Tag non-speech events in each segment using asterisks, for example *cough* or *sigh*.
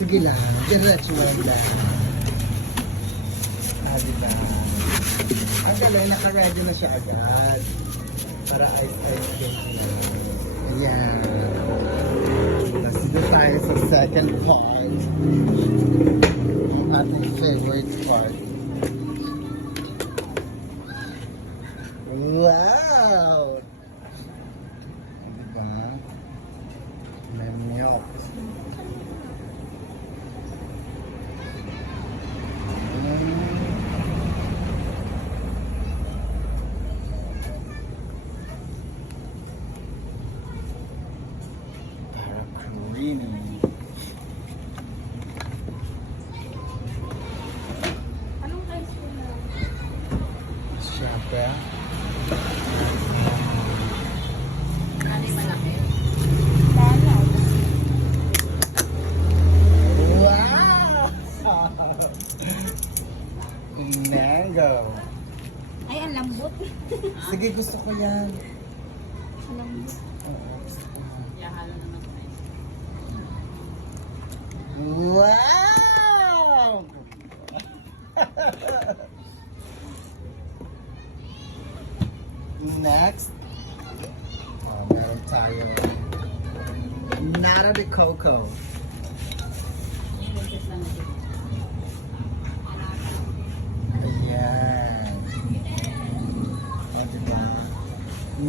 Sige lang, diretso lang lang. Ah, diba? Ang galing, naka-ready na siya agad. Para ice-ice din. Ayan. Tapos dito tayo sa second part. Ang ating favorite part. Wow! Diba? May. Mm. Para creamy. Anong ice cream na? Siyempre. Ano yung malaki? *laughs* Mango. Ay, ang lambot. Sige, gusto ko yan. Ang lambot. Oo, gusto ko. Yahalo naman. Wow! *laughs* Next. Oh, meron tayo. Nata de Coco. Ayan. O, diba?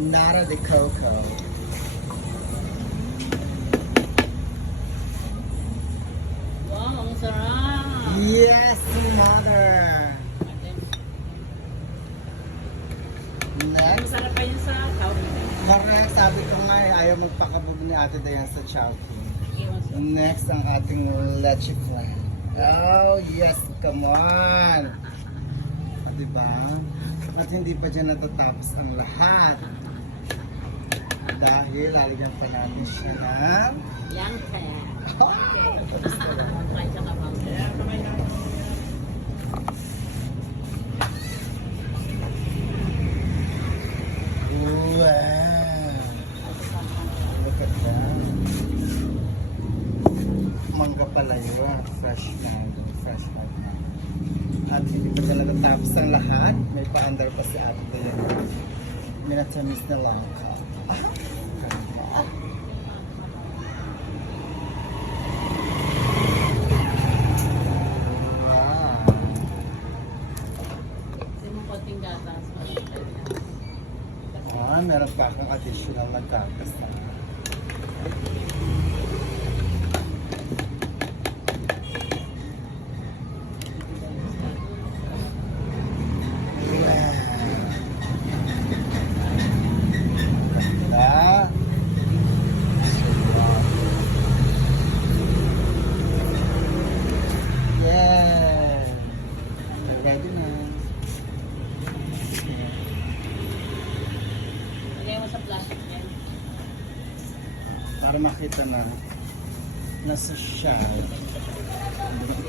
Nata de Coco. Sarap. Yes, mother. Next. sarap pa yun sa cow. Correct, sabi ko nga eh, ayaw magpakabog ni Ate Dayan sa Chowking. Next, ang ating leche flan. Oh, yes, come on! O, diba? At hindi pa dyan natatapos ang lahat. Dahil lalagyan pa natin siya ng... Yan kaya. Oh! Try sa kabaw. Wow! Look at that. Mangga pala yun. Fresh mango. Fresh mango. At hindi pa siya natatapos ang lahat. May pa-under pa si Ate Dayan. Minatamis na lang ka. Ah, gatas. Ah, meron pa kang additional na gatas na. Ganda. Yeah. Ready na. Lagay mo sa plastic yan. Para makita na nasa siya.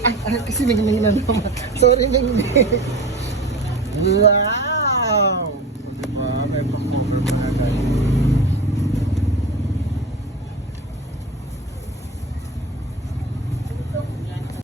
Ay, ay, kasi nagming na naman. Sorry, Mingming. Wow! Diba? May pa-cover.